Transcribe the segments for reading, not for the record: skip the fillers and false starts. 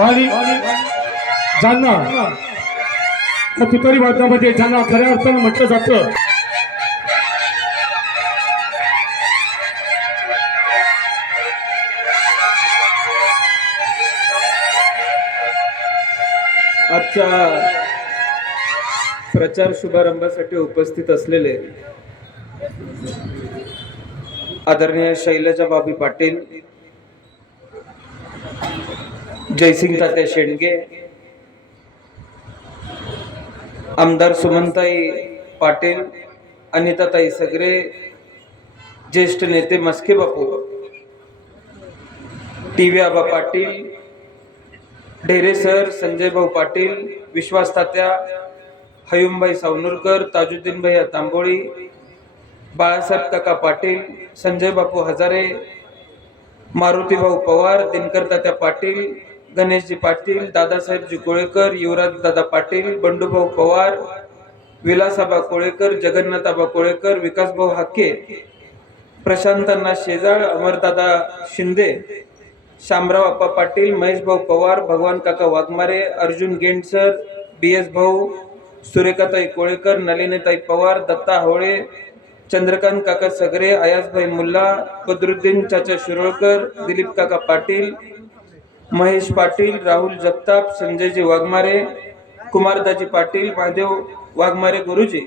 आणि ज्यांना तुतारी वादनामध्ये ज्यांना खऱ्या अर्थानं म्हटलं जातं आजच्या प्रचार शुभारंभासाठी उपस्थित असलेले आदरणीय शैलजा बाबी पाटील, जयसिंग तात्या शेंडगे, आमदार सुमनताई पाटील, अनिताताई सगरे, ज्येष्ठ नेते मस्के बापू, टीव्ही आबा पाटील, ढेरे सर, संजय भाऊ पाटील, विश्वास तात्या, हयुमभाई सावनूरकर, ताजुद्दीन भैया तांबोळी, बाळासाहेब काका पाटील, संजय बापू हजारे, मारुती भाऊ पवार, दिनकर तात्या पाटील, गणेशजी पाटील, दादासाहेबजी कोळेकर, युवराज दादा पाटील, बंडूभाऊ पवार, विलासाबा कोळेकर, जगन्नाथाबा कोळेकर, विकासभाऊ हाके, प्रशांतांना शेजाळ, अमरदादा शिंदे, शामराव अप्पा पाटील, महेश भाऊ पवार, भगवान काका वाघमारे, अर्जुन गेंडसर, BS भाऊ, सुरेखाताई कोळेकर, नलिनीताई पवार, दत्ता होळे, चंद्रकांत काका सगरे, अयाजभाई मुल्ला, बदरुद्दीन चाचा शिरोळकर, दिलीप काका पाटील, महेश पाटील, राहुल जगताप, संजयजी वाघमारे, कुमारदाजी पाटील, महादेव वाघमारे गुरुजी,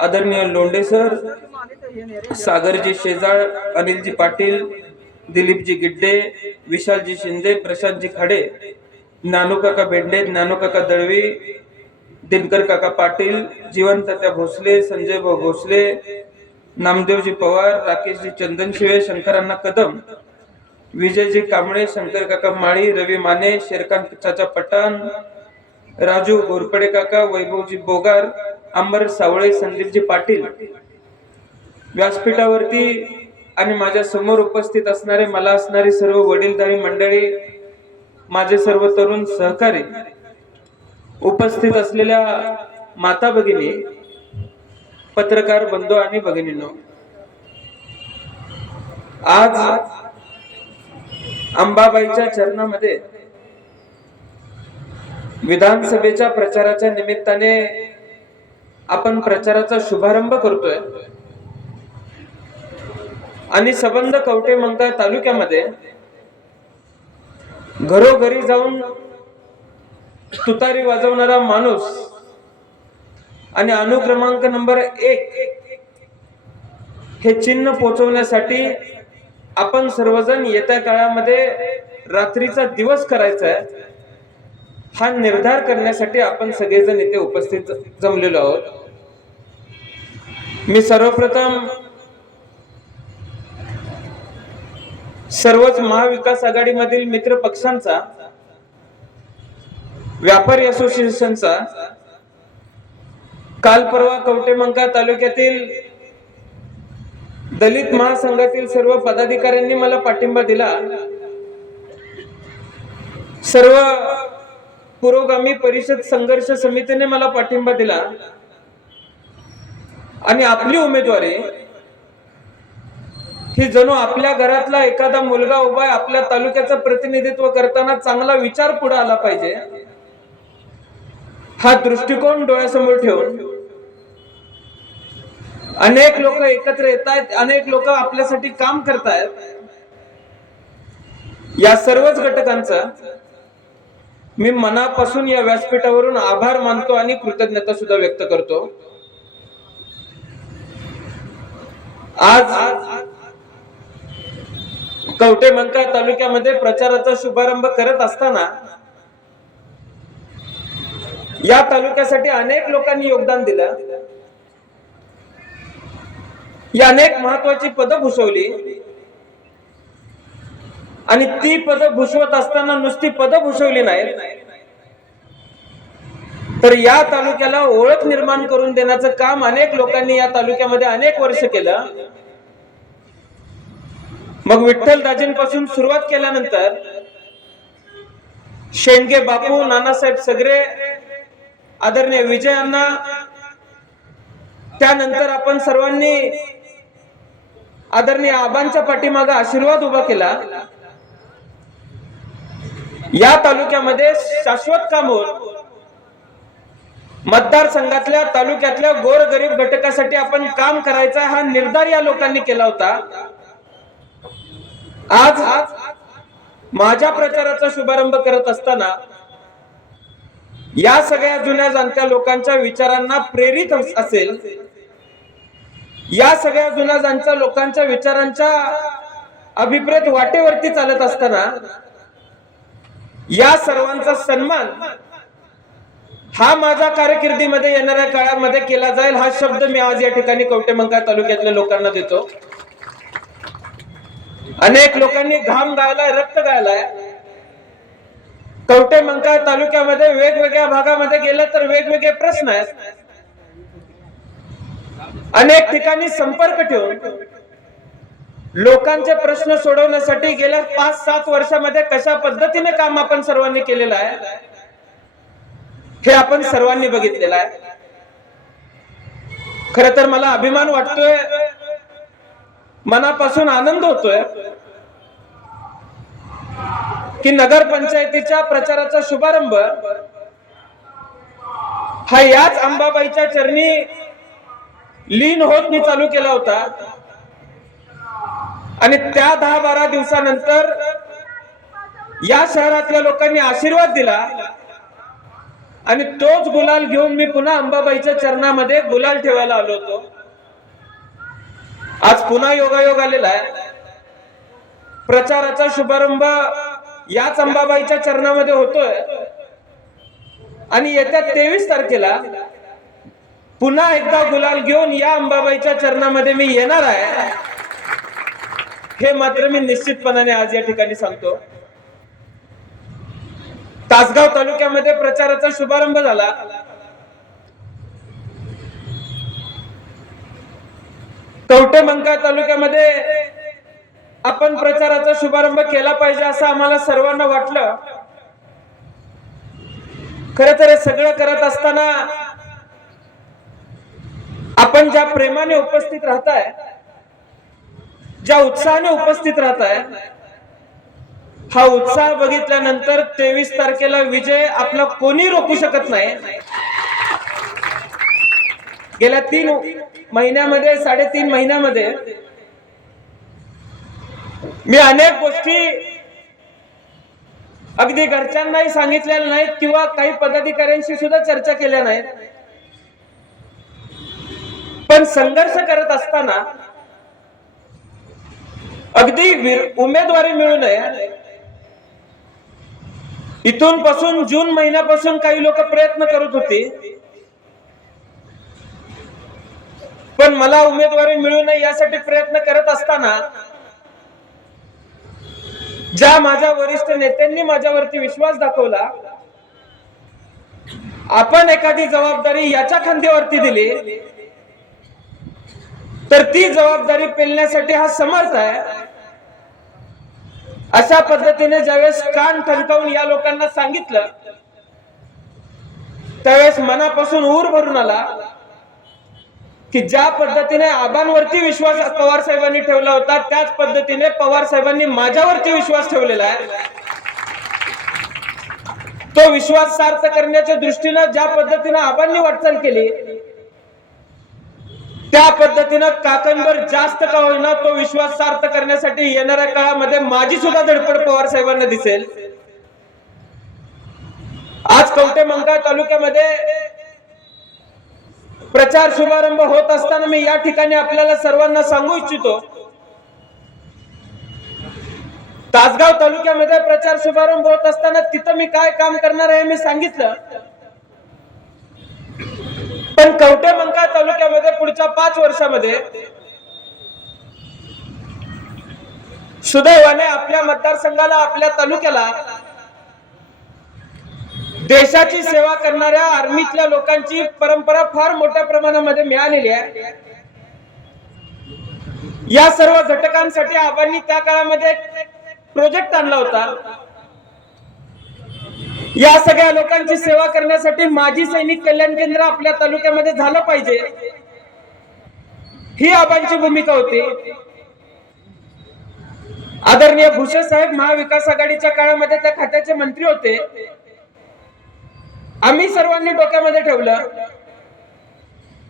आदरणीय लोंढे सर, सागरजी शेजाळ, अनिलजी पाटील, दिलीपजी गिड्डे, विशालजी शिंदे, प्रशांतजी खाडे, नानूकाका भेंडे, नानूकाका दळवी, दिनकर काका पाटील, जीवन तात्या भोसले, संजय भाऊ भोसले, नामदेवजी पवार, राकेशजी चंदनशिवे, शंकरांना कदम, विजयजी कांबळे, शंकर काका माळी, रवी माने, शेरखान चाचा पठाण, राजू घोरपडे काका, वैभवजी बोगार, अंबर सावळे, संदीपजी पाटील, व्यासपीठावरती आणि माझ्या समोर उपस्थित असणारे मला असणारी सर्व वडीलधारी मंडळी, माझे सर्व तरुण सहकारी, उपस्थित असलेल्या माता भगिनी, पत्रकार बंधू आणि भगिनींनो, आज अंबाबाईच्या चरणामध्ये विधानसभेच्या प्रचाराच्या निमित्ताने आपण प्रचाराचा शुभारंभ करतोय आणि सबंध कवठेमंकाळ तालुक्यामध्ये घरोघरी जाऊन तुतारी वाजवणारा माणूस आणि अनुक्रमांक नंबर 1 हे चिन्ह पोहोचवण्यासाठी आपण सर्वजण येत्या काळामध्ये रात्रीचा दिवस करायचा आहे, हा निर्धार करण्यासाठी आपण सगळेजण इथे उपस्थित जमलेलो आहोत. मी सर्वप्रथम सर्वच महाविकास आघाडीमधील मित्र पक्षांचा, व्यापारी असोसिएशनचा, काल परवा कवठेमंकाळ तालुक्यातील दलित महासंघातील सर्व पदाधिकाऱ्यांनी मला पाठिंबा दिला, सर्व पुरोगामी परिषद संघर्ष समितीने मला पाठिंबा दिला आणि आपली उमेदवारी ही जणू आपल्या घरातला एखादा मुलगा उभा आहे, आपल्या तालुक्याचं प्रतिनिधित्व करताना चांगला विचार पुढे आला पाहिजे, हा दृष्टिकोन डोळ्यासमोर ठेवून अनेक लोक एकत्र येत आहेत, अनेक लोक आपल्यासाठी काम करतायत. या सर्वच घटकांचा मी मनापासून या व्यासपीठावरून आभार मानतो आणि कृतज्ञता सुद्धा व्यक्त करतो. आज कवठेमंकाळ तालुक्यामध्ये प्रचाराचा शुभारंभ करत असताना या तालुक्यासाठी अनेक लोकांनी योगदान दिलं, या अनेक महत्वाची पदं भूषवली आणि ती पदं भूषवत असताना नुसती पदं भूषवली नाहीत, तर या तालुक्याला ओळख निर्माण करून देण्याचं काम अनेक लोकांनी या तालुक्यामध्ये अनेक वर्ष केलं. मग विठ्ठल दाजींपासून सुरुवात केल्यानंतर शेंडगे बापू, नानासाहेब सगरे, आदरणीय विजयांना, त्यानंतर आपण सर्वांनी आदरणीय आबांच्या पाठीमागे आशीर्वाद उभा केला. या तालुक्यामध्ये शाश्वत काम होत मतदारसंघातल्या तालुक्यातल्या गोरगरीब घटकासाठी आपण काम करायचा हा निर्धार या लोकांनी केला होता। आज माझ्या प्रचाराचा शुभारंभ करत असताना या सगळ्या जुन्या जाणत्या लोकांच्या विचारांना प्रेरित असेल, या सगळ्या जुन्या जाणत्या लोकांच्या विचारांच्या अभिप्रेत वाटेवरती चालत असताना या सर्वांचा सन्मान हा माझ्या कारकिर्दीमध्ये येणाऱ्या काळामध्ये केला जाईल हा शब्द मी आज या ठिकाणी कवटेमंकाळ तालुक्यातल्या लोकांना देतो। अनेक लोकांनी घाम गाळलाय, रक्त गाळलाय। कवटेमंकाळ तालुक्यामध्ये वेगवेगळ्या भागामध्ये गेलं तर वेगवेगळे प्रश्न आहेत। अनेक ठिकाणी संपर्क ठेवून लोकांचे प्रश्न सोडवण्यासाठी गेल्या 5-7 वर्षामध्ये कशा पद्धतीने काम आपण सर्वांनी केलेलं आहे हे आपण सर्वांनी बघितलेलं आहे। खरं तर मला अभिमान वाटतोय, मनापासून आनंद होतोय की नगर पंचायतीच्या प्रचाराचा शुभारंभ हा याच अंबाबाईच्या चरणी लीन होत मी चालू केला होता आणि त्या 10-12 दिवसानंतर या शहरातल्या लोकांनी आशीर्वाद दिला आणि तोच गुलाल घेऊन मी पुन्हा अंबाबाईच्या चरणामध्ये गुलाल ठेवायला आलो होतो। आज पुन्हा योगायोग आलेला आहे। प्रचाराचा शुभारंभ याच अंबाबाईच्या चरणामध्ये होतोय आणि येत्या 23 तारखेला पुन्हा एकदा गुलाल घेऊन या अंबाबाईच्या चरणामध्ये मी येणार आहे हे मात्र मी निश्चितपणाने आज या ठिकाणी सांगतो। तासगाव तालुक्यामध्ये प्रचाराचा शुभारंभ झाला। कवटेमंकाळ तालुक्यामध्ये आपण प्रचाराचा शुभारंभ केला पाहिजे असं आम्हाला सर्वांना वाटलं। खरं तर हे सगळं करत असताना आपण ज्या प्रेमाने उपस्थित राहताय, ज्या उत्साहाने उपस्थित राहताय, हा उत्साह बघितल्यानंतर 23 तारखेला विजय आपला कोणी रोखू शकत नाही। गेल्या 3 महिन्यामध्ये 3.5 महिन्यामध्ये मी अनेक गोष्टी अगदी घरच्यांनाही सांगितलेल्या नाहीत किंवा काही पदाधिकाऱ्यांशी सुद्धा चर्चा केल्या नाहीत, पण संघर्ष करत असताना अगदी उमेदवारी मिळू नये इथून पासून जून महिन्यापासून काही लोक प्रयत्न करत होते, पण मला उमेदवारी मिळू नये यासाठी प्रयत्न करत असताना ज्या माझ्या वरिष्ठ नेत्यांनी माझ्यावरती विश्वास दाखवला, आपण एखादी जबाबदारी याच्या खांद्यावरती दिली तर ती जबाबदारी पेलण्यासाठी हा समर्थ आहे अशा पद्धतीने ज्यावेळेस कान ठणकावून या लोकांना सांगितलं त्यावेळेस मनापासून ऊर भरून आला की ज्या पद्धतीने आबांवरती विश्वास पवार साहेबांनी ठेवला होता त्याच पद्धतीने पवार साहेबांनी माझ्यावरती विश्वास ठेवलेला आहे। तो विश्वास सार्थ करण्याच्या दृष्टीने ज्या पद्धतीने आबांनी वाटचाल केली त्या पद्धतीने काकणभर जास्त का होईना तो विश्वास सार्थ करण्यासाठी येणाऱ्या काळामध्ये माझी सुद्धा धडपड पवार साहेबांना दिसेल। आज कवटेमंकाळ तालुक्यामध्ये प्रचार शुभारंभ होत असताना मी या ठिकाणी आपल्याला सर्वांना सांगू इच्छितो, तासगाव तालुक्यामध्ये प्रचार शुभारंभ होत असताना तिथं मी काय काम करणार आहे मी सांगितलं, पण कवटेमंकाळ तालुक्यामध्ये पुढच्या 5 वर्षामध्ये सुदैवाने आपल्या मतदारसंघाला, आपल्या तालुक्याला देशाची सेवा करणाऱ्या आर्मीतल्या लोकांची परंपरा फार मोठ्या प्रमाणामध्ये मिळालेली आहे। या सर्व घटकांसाठी आबांनी त्या काळामध्ये प्रोजेक्ट आणला होता। या सगळ्या लोकांची सेवा करण्यासाठी माजी सैनिक कल्याण केंद्र आपल्या तालुक्यामध्ये झालं पाहिजे ही आबांची भूमिका होती। आदरणीय भुसे साहेब महाविकास आघाडीच्या काळामध्ये त्या खात्याचे मंत्री होते. आम्ही सर्वांनी डोक्यामध्ये ठेवलं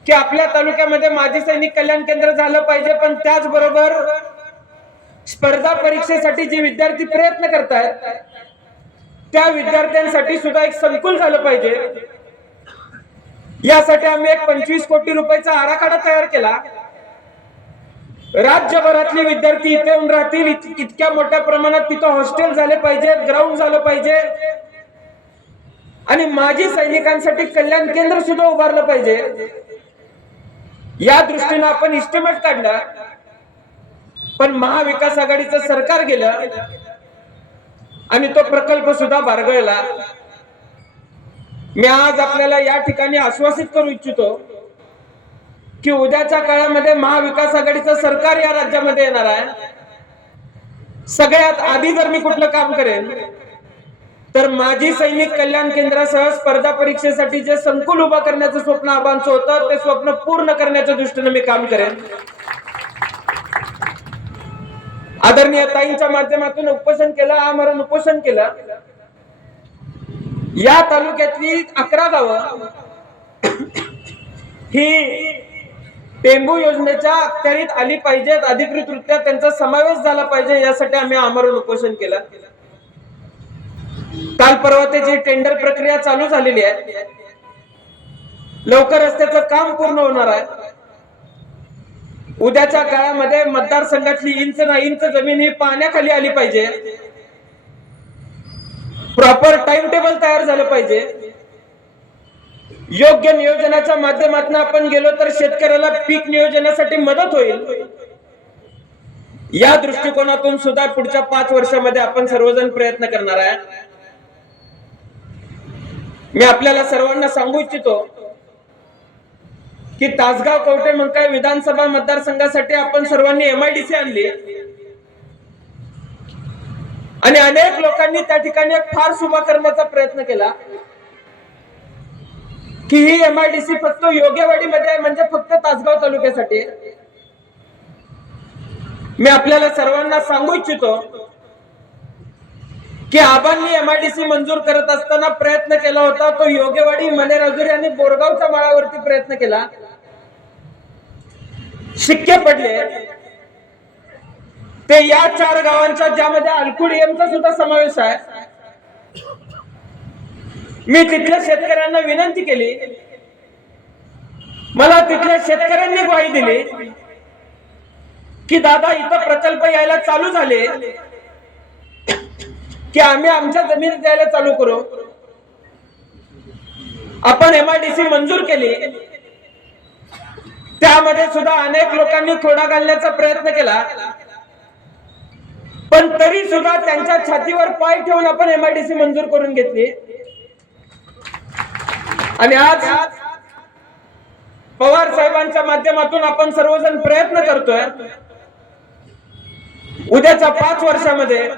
की आपल्या तालुक्यामध्ये माजी सैनिक कल्याण केंद्र झालं पाहिजे, पण त्याचबरोबर स्पर्धा परीक्षेसाठी जे विद्यार्थी प्रयत्न करतायत त्या विद्यार्थ्यांसाठी सुद्धा एक संकुल झालं पाहिजे. यासाठी आम्ही एक 25 कोटी रुपयाचा आराखडा तयार केला. राज्यभरातले विद्यार्थी इथे येऊन राहतील, इतक्या मोठ्या प्रमाणात तिथं हॉस्टेल झाले पाहिजे, ग्राउंड झालं पाहिजे आणि माजी सैनिकांसाठी कल्याण केंद्र सुद्धा उभारलं पाहिजे. या दृष्टीने आपण इस्टिमेट काढला, पण महाविकास आघाडीचं सरकार गेलं आणि तो प्रकल्प सुद्धा बारगळला. मी आज आपल्याला या ठिकाणी आश्वासित करू इच्छितो की उद्याच्या काळामध्ये महाविकास आघाडीचं सरकार या राज्यामध्ये येणार आहे. सगळ्यात आधी जर मी कुठलं काम करेन तर माजी सैनिक कल्याण केंद्रासह स्पर्धा परीक्षेसाठी जे संकुल उभा करण्याचं स्वप्न आबांचं होतं ते स्वप्न पूर्ण करण्याच्या दृष्टीने मी काम करेन. आदरणीय ताईंच्या माध्यमातून उपोषण केलं, आमरण उपोषण केलं. या तालुक्यातली 11 गावं ही टेंबू योजनेच्या अखत्यारीत आली पाहिजेत, अधिकृतरित्या त्यांचा समावेश झाला पाहिजे, यासाठी आम्ही आमरण उपोषण केलं. काल परवा त्याची टेंडर प्रक्रिया चालू झालेली आहे. लवकरच त्याचं काम पूर्ण होणार आहे. उद्याच्या काळामध्ये मतदारसंघातली इंच ना इंच जमीन ही पाण्याखाली आली पाहिजे. प्रॉपर टाइम टेबल तयार झालं पाहिजे. योग्य नियोजनाच्या माध्यमातून आपण गेलो तर शेतकऱ्याला पीक नियोजनासाठी मदत होईल. या दृष्टिकोनातून सुद्धा पुढच्या 5 वर्षामध्ये आपण सर्वजण प्रयत्न करणार आहे. मी आपल्याला सर्वांना सांगू इच्छितो की तासगाव कवठे मंकाळ विधानसभा मतदारसंघासाठी आपण सर्वांनी MIDC आणली आणि अनेक लोकांनी त्या ठिकाणी एक फार्स उभा करण्याचा प्रयत्न केला की ही MIDC फक्त योगेवाडीमध्ये आहे, म्हणजे फक्त तासगाव तालुक्यासाठी. मी आपल्याला सर्वांना सांगू इच्छितो की आबांनी MIDC मंजूर करत असताना प्रयत्न केला होता तो योगेवाडी, मनेराजुरी आणि बोरगावच्या माळावरती प्रयत्न केला. शिक्के पडले ते या 4 गावांच्या, ज्यामध्ये अलकुडीएमचा सुद्धा समावेश आहे. मी तिथल्या शेतकऱ्यांना विनंती केली, मला तिथल्या शेतकऱ्यांनी ग्वाही दिली की दादा इथं प्रकल्प यायला चालू झाले की आम्ही आमच्या जमिनीत द्यायला चालू करू. आपण MIDC मंजूर केली. त्यामध्ये सुद्धा अनेक लोकांनी खोडा घालण्याचा प्रयत्न केला, पण तरी सुद्धा त्यांच्या छातीवर पाय ठेवून आपण MIDC मंजूर करून घेतली. आणि आज पवार साहेबांच्या माध्यमातून आपण सर्वजण प्रयत्न करतोय उद्याच्या 5 वर्षामध्ये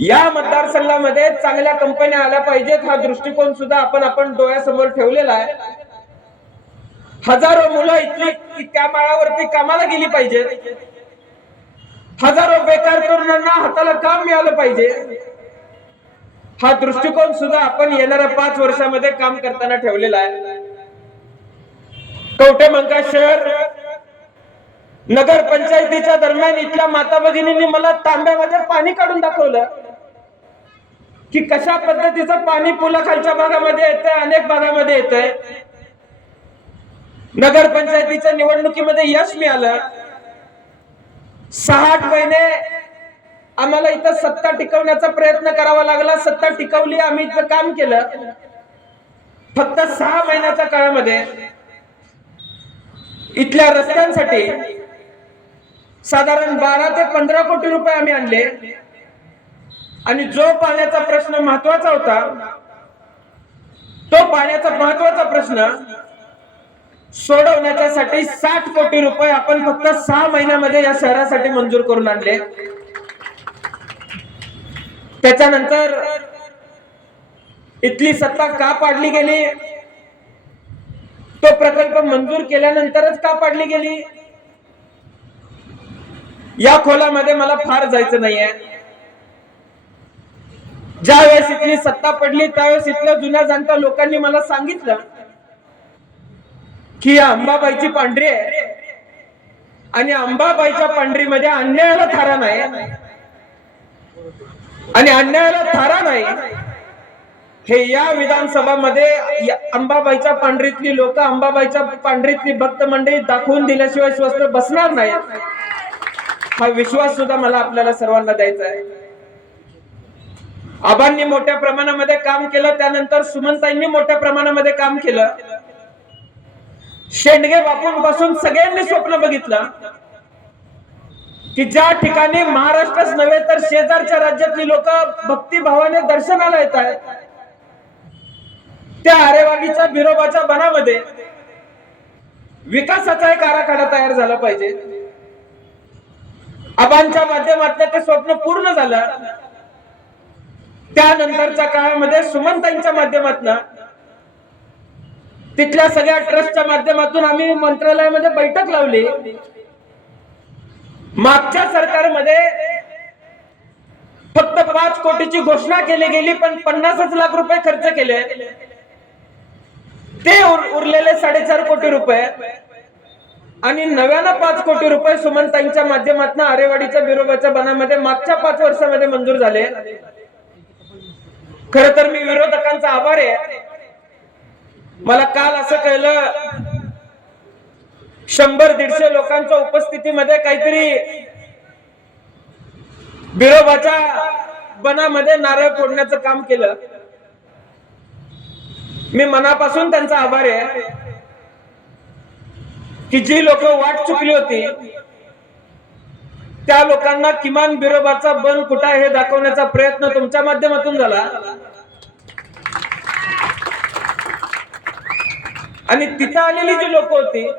या मतदारसंघामध्ये चांगल्या कंपन्या आल्या पाहिजेत. हा दृष्टिकोन सुद्धा आपण डोळ्यासमोर ठेवलेला आहे. हजारो मुलं इथली त्या माळावरती कामाला गेली पाहिजेत. हजारो बेकार तरुणांना हाताला काम मिळालं पाहिजे. हा दृष्टिकोन सुद्धा आपण येणाऱ्या 5 वर्षामध्ये काम करताना ठेवलेला आहे. कवठे मंकाळ शहर नगर पंचायतीच्या दरम्यान इथल्या माता भगिनींनी मला तांब्यामध्ये पाणी काढून दाखवलं की कशा पद्धतीचं पाणी पुलाखालच्या भागामध्ये येतंय, अनेक भागामध्ये येतंय. नगर पंचायतीच्या निवडणुकीमध्ये यश मिळालं. 6-8 महिने आम्हाला इथं सत्ता टिकवण्याचा प्रयत्न करावा लागला. सत्ता टिकवली, आम्ही इथं काम केलं. फक्त 6 महिन्याच्या काळामध्ये इथल्या रस्त्यांसाठी साधारण 12 ते 15 कोटी रुपये आम्ही आणले. आणि जो पाण्याचा प्रश्न महत्वाचा होता, तो पाण्याचा महत्वाचा प्रश्न सोडवण्यासाठी 60 कोटी रुपये आपण फक्त 6 महिन्यामध्ये या शहरासाठी मंजूर करून आणले. त्याच्यानंतर इथली सत्ता का पाडली गेली, तो प्रकल्प मंजूर केल्यानंतरच का पाडली गेली, या खोलामध्ये मला फार जायचं नाहीये. ज्या वेळेस इथली सत्ता पडली त्यावेळेस इथल्या जुन्या जाणत्या लोकांनी मला सांगितलं की अंबाबाईची पांढरी आहे आणि अंबाबाईच्या पांढरीमध्ये अन्यायाला थारा नाही आणि अन्यायाला थारा नाही हे या विधानसभामध्ये अंबाबाईच्या पांढरीतली लोक, अंबाबाईच्या पांढरीतली भक्त मंडळी दाखवून दिल्याशिवाय स्वस्त बसणार नाही. हा विश्वास सुद्धा मला आपल्याला सर्वांना द्यायचा आहे. आबांनी मोठ्या प्रमाणामध्ये काम केलं, त्यानंतर सुमनताईंनी मोठ्या प्रमाणामध्ये काम केलं. शेंडगे बापूंपासून सगळ्यांनी स्वप्न बघितलं की ज्या ठिकाणी महाराष्ट्रच नव्हे तर शेजारच्या राज्यातली लोक भक्तिभावाने दर्शनाला येत आहेत, त्या आरेवाडीच्या बिरोबाच्या बनामध्ये विकासाचा एक आराखडा तयार झाला पाहिजे. आबांच्या माध्यमातून ते स्वप्न पूर्ण झालं. त्यानंतरच्या काळामध्ये सुमनताईंच्या माध्यमातून, तिथल्या सगळ्या ट्रस्टच्या माध्यमातून आम्ही मंत्रालयामध्ये बैठक लावली. मागच्या सरकारमध्ये फक्त 5 कोटीची घोषणा केली गेली, पण 50 लाख रुपये खर्च केले. ते उरलेले 4.5 कोटी रुपये आणि नव्यानं 5 कोटी रुपये सुमनताईंच्या माध्यमातून आरेवाडीच्या बिरोबाच्या बनामध्ये मागच्या 5 वर्षामध्ये मंजूर झाले. खर तर मी विरोधकांचा आभारी आहे. मला काल असं कळलं 100-150 लोकांच्या उपस्थितीमध्ये काहीतरी बिरोबाच्या बनामध्ये नारळ फोडण्याचं काम केलं. मी मनापासून त्यांचा आभारी आहे की जी लोक वाट चुकली होती त्या लोकांना किमान बिरोबाचा बन कुठं आहे हे दाखवण्याचा प्रयत्न तुमच्या माध्यमातून झाला. आणि तिथं आलेली जी लोक होती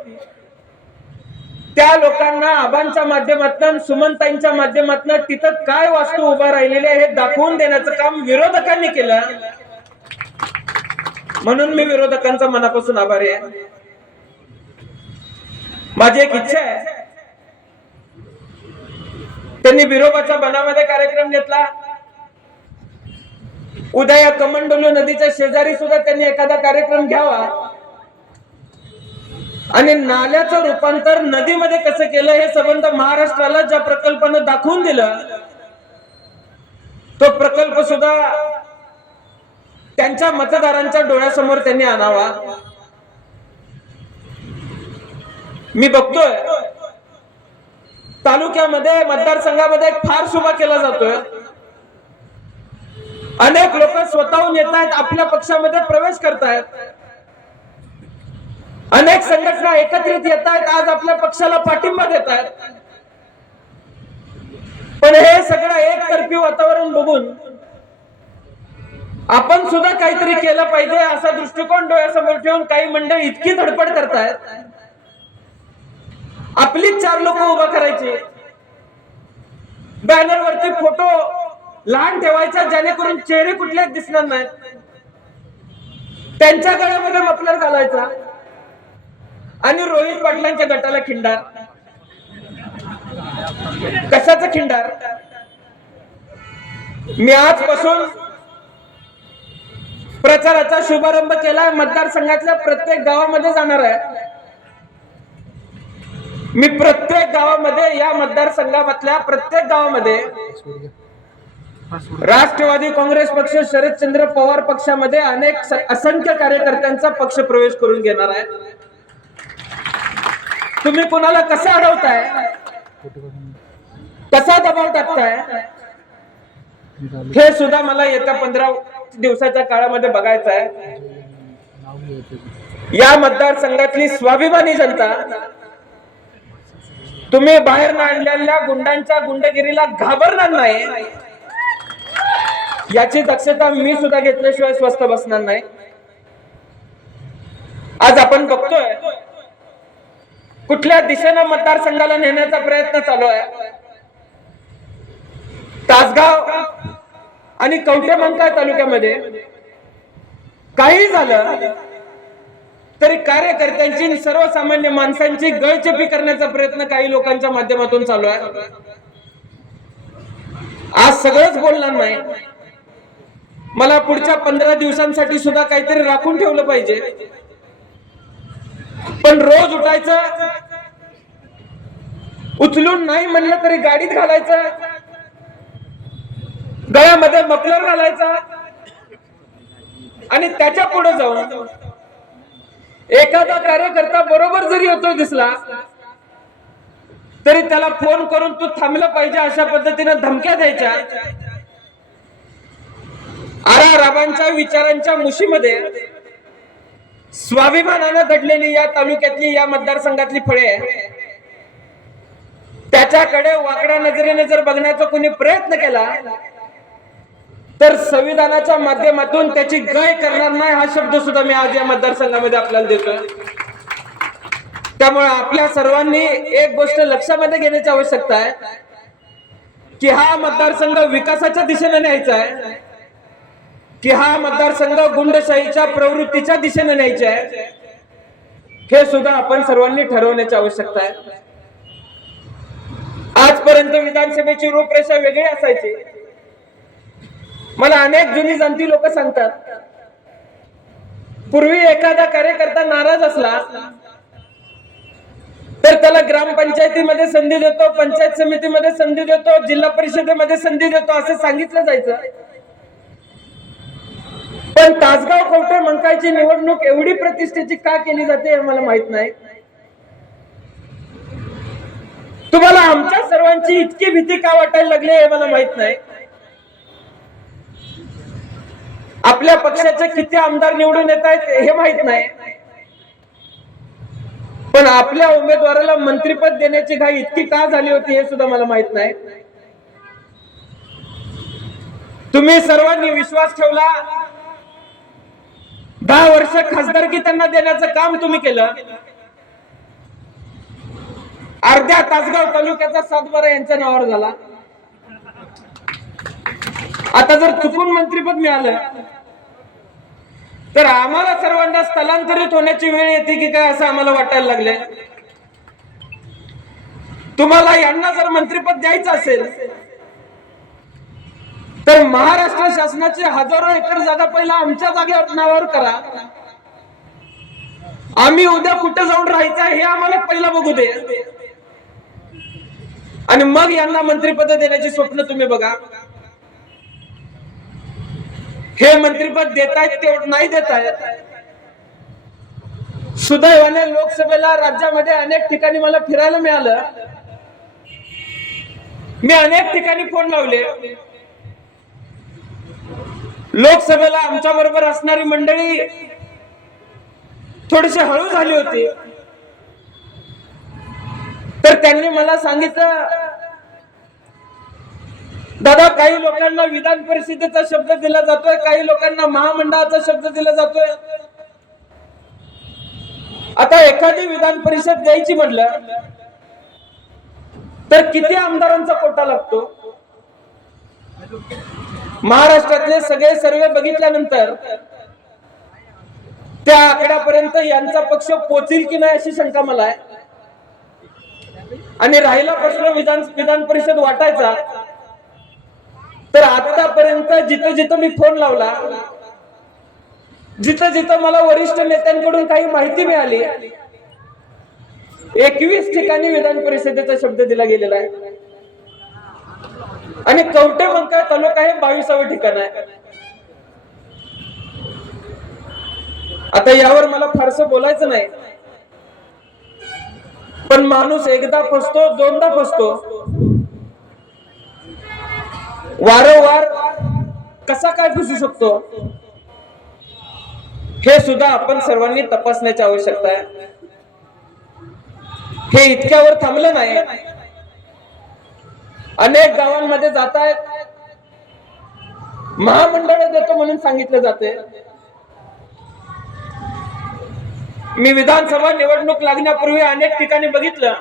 त्या लोकांना आबांच्या माध्यमातून, सुमनताईंच्या माध्यमातून तिथं काय वास्तू उभा राहिलेली आहे हे दाखवून देण्याचं काम विरोधकांनी केलं. म्हणून मी विरोधकांचा मनापासून आभारी आहे. माझी एक इच्छा आहे, त्यांनी बिरोबाच्या बनामध्ये कार्यक्रम घेतला. उद्या या कमंडलू नदीच्या शेजारी सुद्धा त्यांनी एखादा कार्यक्रम घ्यावा आणि नाल्याचं रूपांतर नदीमध्ये कसं केलं हे संबंध महाराष्ट्राला ज्या प्रकल्पानं दाखवून दिलं तो प्रकल्प सुद्धा त्यांच्या मतदारांच्या डोळ्यासमोर त्यांनी आणावा. मी बघतोय तालुक्यामध्ये, मतदारसंघामध्ये एक फार शुभा केला जातोय. अनेक लोक स्वतःहून येत आहेत, आपल्या पक्षामध्ये प्रवेश करतायत. अनेक संघटना एकत्रित येत आहेत, आज आपल्या पक्षाला पाठिंबा देत आहेत. पण हे सगळं एकतर्फी वातावरण बघून आपण सुद्धा काहीतरी केलं पाहिजे असा दृष्टिकोन डोळ्यासमोर ठेवून काही मंडळी इतकी धडपड करतायत. आपलीच 4 लोक उभा करायची, बॅनरवरती फोटो लहान ठेवायचा जेणेकरून चेहरे कुठलेच दिसणार नाहीत, त्यांच्या गळ्यामध्ये मफलर घालायचा आणि रोहित पाटलांच्या गटाला खिंडार. कशाचं खिंडार? मी आजपासून प्रचाराचा शुभारंभ केला. मतदारसंघातल्या प्रत्येक गावामध्ये जाणार आहे. मी प्रत्येक गावामध्ये, या मतदारसंघातल्या प्रत्येक गावामध्ये राष्ट्रवादी काँग्रेस पक्ष, शरदचंद्र पवार पक्षामध्ये असंख्य कार्यकर्त्यांचा पक्ष प्रवेश करून घेणार आहे. तुम्ही कोणाला कसं अडवताय, कसा दबाव टाकताय हे सुद्धा मला येत्या 15 दिवसाच्या काळामध्ये बघायचं आहे. या मतदारसंघातली स्वाभिमानी जनता तुम्ही बाहेर आणलेल्या गुंडांच्या गुंडगिरीला घाबरणार नाही याची दक्षता मी सुद्धा घेतल्याशिवाय स्वस्थ बसणार नाही. आज आपण बघतोय कुठल्या दिशेनं मतदारसंघाला नेण्याचा प्रयत्न चालू आहे. तासगाव आणि कवठेमंकाळ तालुक्यामध्ये काही झालं तरी कार्यकर्त्यांची, सर्वसामान्य माणसांची गळचेपी करण्याचा प्रयत्न काही लोकांच्या माध्यमातून चालू आहे. आज सगळंच बोलणार नाही, मला पुढच्या 15 दिवसांसाठी सुद्धा काहीतरी राखून ठेवलं पाहिजे. पण रोज उठायचं, उचलून नाही म्हणलं तरी गाडीत घालायचं, गळ्यामध्ये मफलर घालायचा आणि त्याच्या पुढे जाऊन एखादा कार्यकर्ता बरोबर जरी येतोय दिसला तरी त्याला फोन करून तू थांबलं पाहिजे अशा पद्धतीने धमक्या द्यायच्या. आराराबांच्या विचारांच्या मुशीमध्ये स्वाभिमानाने दडलेली या तालुक्यातली, या मतदारसंघातली फळे त्याच्याकडे वाकड्या नजरेने जर बघण्याचा कोणी प्रयत्न केला तर संविधानाच्या माध्यमातून त्याची गय करणार नाही, हा शब्द सुद्धा मी आज या मतदारसंघामध्ये आपल्याला देतोय. त्यामुळे आपल्या सर्वांनी एक गोष्ट लक्षामध्ये घेण्याची आवश्यकता आहे की हा मतदारसंघ विकासाच्या दिशेने न्यायचा आहे, की हा मतदारसंघ गुंडशाहीच्या प्रवृत्तीच्या दिशेने न्यायचा आहे, हे सुद्धा आपण सर्वांनी ठरवण्याची आवश्यकता आहे. आजपर्यंत विधानसभेची रूपरेषा वेगळी असायची. मला अनेक जुनी जाणती लोक सांगतात, पूर्वी एखादा कार्यकर्ता नाराज असला तर त्याला ग्रामपंचायतीमध्ये संधी देतो, पंचायत समितीमध्ये संधी देतो, जिल्हा परिषदेमध्ये संधी देतो असं सांगितलं जायचं. पण तासगाव कवठे मंकाळची निवडणूक एवढी प्रतिष्ठेची का केली जाते हे मला माहित नाही. तुम्हाला आमच्या सर्वांची इतकी भीती का वाटायला लागली हे मला माहित नाही. आपल्या पक्षाचे किती आमदार निवडून येत आहेत हे माहित नाही, पण आपल्या उमेदवाराला मंत्रिपद देण्याची घाई इतकी का झाली होती हे सुद्धा मला माहित नाही. तुम्ही सर्वांनी विश्वास ठेवला, 10 वर्ष खासदारकी त्यांना देण्याचं काम तुम्ही केलं. अर्ध्या तासगाव तालुक्याचा 7-12 यांच्या नावावर झाला. आता जर चुकून मंत्रिपद मिळालं तर आम्हाला सर्वांना स्थलांतरित होण्याची वेळ येते की काय असं आम्हाला वाटायला लागलंय. तुम्हाला यांना जर मंत्रिपद द्यायचं असेल तर महाराष्ट्र शासनाची हजारो एकर जागा पहिला आमच्या जागेवर नावावर करा. आम्ही उद्या कुठे जाऊन राहायचं हे आम्हाला पहिला बघू दे आणि मग यांना मंत्रिपद देण्याची स्वप्न तुम्ही बघा. हे मंत्रिपद देतायत तेवढं नाही देतायत. सुदैवाने लोकसभेला राज्यामध्ये अनेक ठिकाणी मला फिरायला मिळालं. मी अनेक ठिकाणी फोन लावले. लोकसभेला आमच्या बरोबर असणारी मंडळी थोडीशी हळू झाली होती, तर त्यांनी मला सांगितलं, दादा काही लोकांना विधान परिषदेचा शब्द दिला जातोय, काही लोकांना महामंडळाचा शब्द दिला जातोय. आता एखादी विधान परिषद द्यायची म्हटलं तर किती आमदारांचा कोटा लागतो? महाराष्ट्रातले सगळे सर्वे बघितल्यानंतर त्या आकड्यापर्यंत यांचा पक्ष पोहोचेल की नाही अशी शंका मला आहे. आणि राहिला प्रश्न विधान परिषद वाटायचा, तर आतापर्यंत जिथं जिथं मी फोन लावला, जिथं जिथं मला वरिष्ठ नेत्यांकडून काही माहिती मिळाली, 21 ठिकाणी विधान परिषदेचा शब्द दिला गेलेला आहे आणि कवठे मंकाळ तालुका हे 22वे ठिकाण आहे. आता यावर मला फारसं बोलायचं नाही, पण माणूस एकदा फसतो, दोनदा फसतो, वारंवार कसा काय फसू शकतो हे सुद्धा आपण सर्वांनी तपासण्याची आवश्यकता आहे. हे इतक्यावर थांबलं नाही. अनेक गावांमध्ये जात आहेत, महामंडळ देतो म्हणून सांगितलं जाते. मी विधानसभा निवडणूक लागण्यापूर्वी अनेक ठिकाणी बघितलं,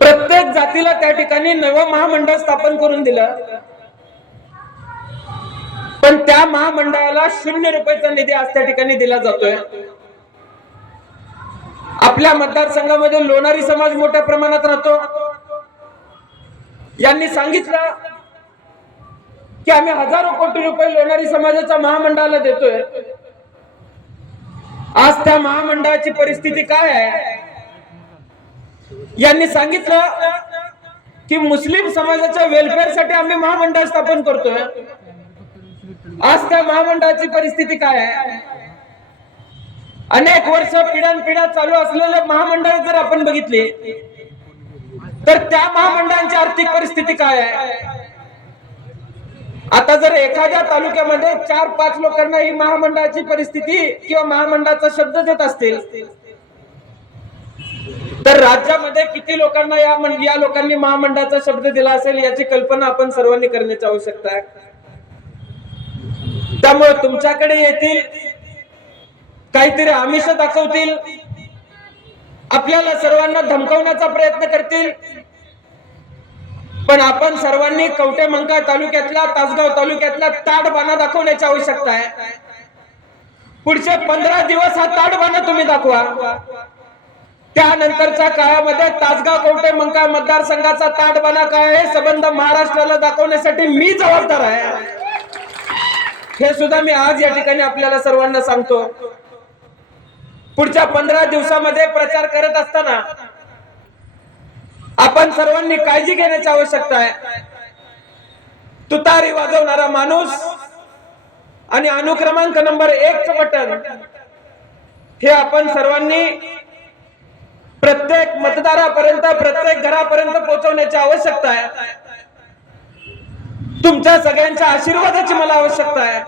प्रत्येक जातीला त्या ठिकाणी नवं महामंडळ स्थापन करून दिलं, पण त्या महामंडळाला 0 रुपयाचा निधी आज त्या ठिकाणी दिला जातोय. आपल्या मतदारसंघामध्ये लोणारी समाज मोठ्या प्रमाणात राहतो. यांनी सांगितलं की आम्ही हजारो कोटी रुपये लोणारी समाजाच्या महामंडळाला देतोय. आज त्या महामंडळाची परिस्थिती काय आहे? यांनी सांगितलं की मुस्लिम समाजाच्या वेलफेअरसाठी आम्ही महामंडळ स्थापन करतोय. आज त्या महामंडळाची परिस्थिती काय आहे? अनेक वर्ष पिढ्यानपिढ्या चालू असलेलं महामंडळ जर आपण बघितली तर त्या महामंडळांची आर्थिक परिस्थिती काय आहे? आता जर एखाद्या तालुक्यामध्ये 4-5 लोकांना ही महामंडळाची परिस्थिती किंवा महामंडळाचा शब्द देत असतील तर राज्यामध्ये किती लोकांना या लोकांनी महामंडळाचा शब्द दिला असेल याची कल्पना आपण सर्वांनी करण्याची आवश्यकता आहे. त्यामुळे तुमच्याकडे येतील, काहीतरी आमिष दाखवतील, आपल्याला सर्वांना धमकावण्याचा प्रयत्न करतील, पण आपण सर्वांनी कवठेमंकाळ तालुक्यातला, तासगाव तालुक्यातला ताडबाना दाखवण्याची आवश्यकता आहे. पुढचे 15 दिवस हा ताडबाना तुम्ही दाखवा. त्यानंतरच्या काळामध्ये तासगाव कवठेमंकाळ मतदारसंघाचा ताडबाना काय आहे संबंध महाराष्ट्राला दाखवण्यासाठी मी जबाबदार आहे. हे सुद्धा मी आज या ठिकाणी आपल्याला सर्वांना सांगतो. पुढच्या 15 दिवसामध्ये प्रचार करत असताना आपण सर्वांनी काळजी घेण्याची आवश्यकता आहे. तुतारी वाजवणारा माणूस आणि अनुक्रमांक नंबर 1 चं बटन हे आपण सर्वांनी प्रत्येक मतदारापर्यंत, प्रत्येक घरापर्यंत पोहोचवण्याची आवश्यकता आहे. तुमच्या सगळ्यांच्या आशीर्वादाची मला आवश्यकता आहे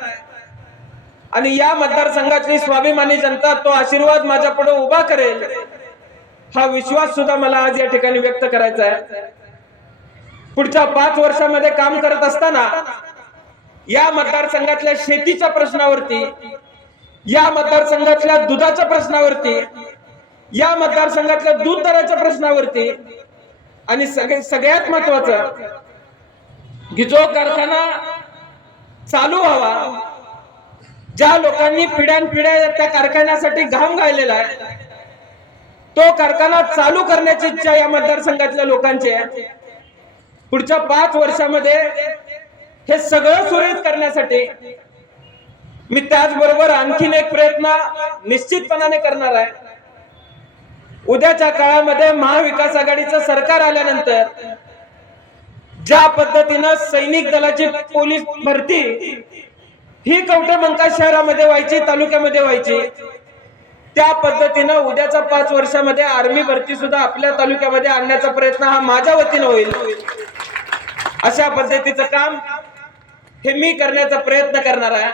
आणि या मतदारसंघातली स्वाभिमानी जनता तो आशीर्वाद माझ्या पुढे उभा करेल हा विश्वास सुद्धा मला आज या ठिकाणी व्यक्त करायचा आहे. पुढच्या 5 वर्षामध्ये काम करत असताना या मतदारसंघातल्या शेतीच्या प्रश्नावरती, या मतदारसंघातल्या दुधाच्या प्रश्नावरती, या मतदारसंघातल्या दूध दराच्या प्रश्नावरती आणि सगळ्यात महत्वाचं की जो कारखाना चालू व्हावा, ज्या लोकांनी पिढ्यानपिढ्या त्या कारखान्यासाठी घाम गाळलेला आहे, तो कारखाना चालू करण्याची इच्छा या मतदारसंघातल्या लोकांची आहे. पुढच्या 5 वर्षामध्ये हे सगळं सुरळीत करण्यासाठी मी त्याचबरोबर आणखीन एक प्रयत्न निश्चितपणाने करणार आहे. उद्याच्या काळामध्ये महाविकास आघाडीचं सरकार आल्यानंतर ज्या पद्धतीनं सैनिक दलाची पोलीस भरती ही कवठेमंकाळ शहरामध्ये व्हायची, तालुक्यामध्ये व्हायची, त्या पद्धतीनं उद्याच्या 5 वर्षामध्ये आर्मी भरती सुद्धा आपल्या तालुक्यामध्ये आणण्याचा प्रयत्न हा माझ्या वतीनं होईल. अशा पद्धतीचं काम हे मी करण्याचा प्रयत्न करणार आहे.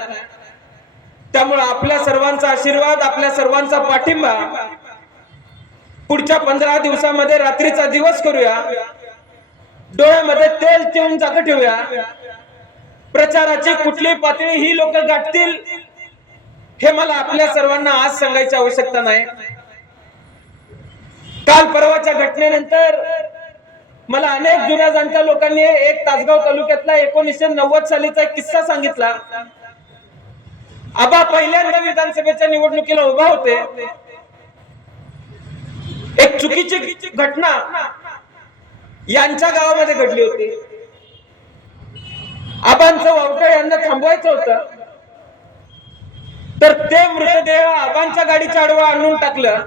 त्यामुळे आपल्या सर्वांचा आशीर्वाद, आपल्या सर्वांचा पाठिंबा पुढच्या 15 दिवसामध्ये रात्रीचा दिवस करूया, डोळ्यामध्ये तेल ठेवून जागा ठेवूया. प्रचाराची कुठली पातळी ही लोक गाठतील हे मला आपल्या सर्वांना आज सांगायची आवश्यकता नाही. काल परवाच्या घटनेनंतर मला अनेक जुन्या जाणत्या लोकांनी एक तासगाव तालुक्यातला 1990 सालीचा एक किस्सा सांगितला. आबा पहिल्यांदा विधानसभेच्या निवडणुकीला उभा होते. एक चुकीची घटना यांच्या गावामध्ये घडली होती. आबांचं वावटं यांना थांबवायचं होतं, तर ते मृतदेह आबांच्या गाडीच्या आडवा आणून टाकलं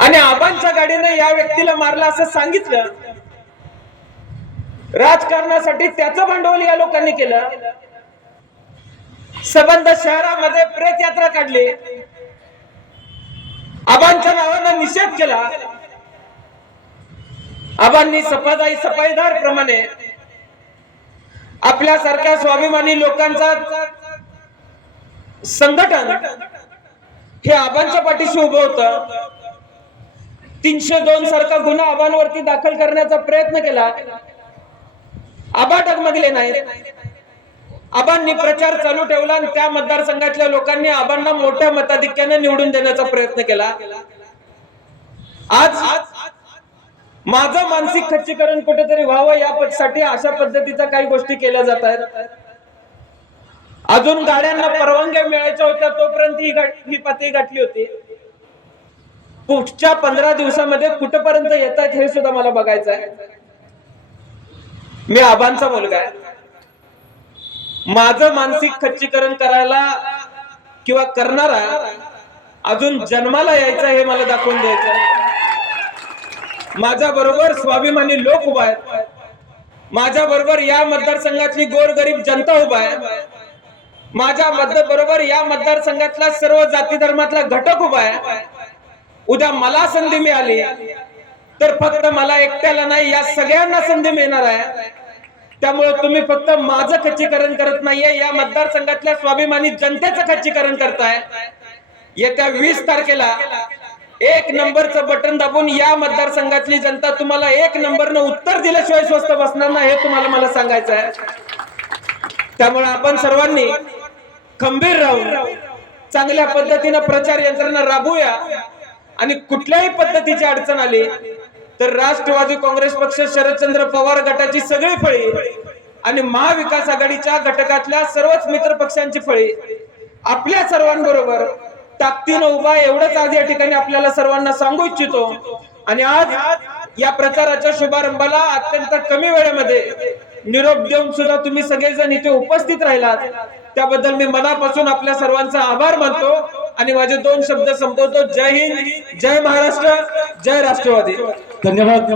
आणि आबांच्या गाडीने या व्यक्तीला मारलं असं सांगितलं. राजकारणासाठी त्याचं भांडवल या लोकांनी केलं. संबंध शहरामध्ये प्रेत यात्रा काढली, आबांच्या नावानं निषेध केला. आबांनी सफाईदार प्रमाणे आपल्यासारख्या स्वाभिमानी लोकांचा संघटन हे आबांच्या पाठीशी उभं होतं. 302 सारखा गुन्हा आबांवरती दाखल करण्याचा प्रयत्न केला. आबा डगमगले नाहीत. आबांनी प्रचार चालू ठेवला आणि त्या मतदारसंघातल्या लोकांनी आबांना मोठ्या मताधिक्याने निवडून देण्याचा प्रयत्न केला. आज माझं मानसिक खच्चीकरण कुठेतरी व्हावं यासाठी अशा पद्धतीच्या काही गोष्टी केल्या जात आहेत. अजून गाड्यांना परवानग्या मिळायच्या होत्या तोपर्यंत ही पातळी गाठली होती. पुढच्या 15 दिवसामध्ये कुठपर्यंत येत आहेत हे सुद्धा मला बघायचं आहे. मी आबांचा मुलगा आहे. माझं मानसिक खच्चीकरण करायला किंवा करणारा अजून जन्माला यायचा हे मला दाखवून द्यायचं. माझ्या बरोबर स्वाभिमानी लोक उभा आहेत. माझ्या बरोबर या मतदारसंघातली गोरगरीब जनता उभा आहे. माझ्या बरोबर या मतदारसंघातला सर्व जाती धर्मातला घटक उभा आहे. उद्या मला संधी मिळाली तर फक्त मला एकट्याला नाही, या सगळ्यांना संधी मिळणार आहे. त्यामुळे तुम्ही फक्त माझं खच्चीकरण करत नाहीये, या मतदारसंघातल्या स्वाभिमानी जनतेचं खच्चीकरण करताय. येत्या 20 तारखेला 1 नंबरचं बटन दाबून या मतदारसंघातली जनता तुम्हाला 1 नंबरनं उत्तर दिल्याशिवाय स्वस्त बसणार नाही, हे तुम्हाला मला सांगायचं आहे. त्यामुळे आपण सर्वांनी खंबीर राहून चांगल्या पद्धतीनं प्रचार यंत्रणा राबवूया. आणि कुठल्याही पद्धतीची अडचण आली तर राष्ट्रवादी काँग्रेस पक्ष, शरदचंद्र पवार गटाची सगळी फळी आणि महाविकास आघाडीच्या घटकातल्या सर्वच मित्र पक्षांची फळी आपल्या सर्वांबरोबर ताकदीनं उभा, एवढंच आज या ठिकाणी आपल्याला सर्वांना सांगू इच्छितो. आणि आज या प्रचाराच्या शुभारंभाला अत्यंत कमी वेळेमध्ये निरोप देऊन सुद्धा तुम्ही सगळेजण इथे उपस्थित राहिलात, त्याबद्दल मी मनापासून आपल्या सर्वांचा आभार मानतो आणि माझे 2 शब्द संपवतो. जय हिंद, जय महाराष्ट्र, जय राष्ट्रवादी. धन्यवाद.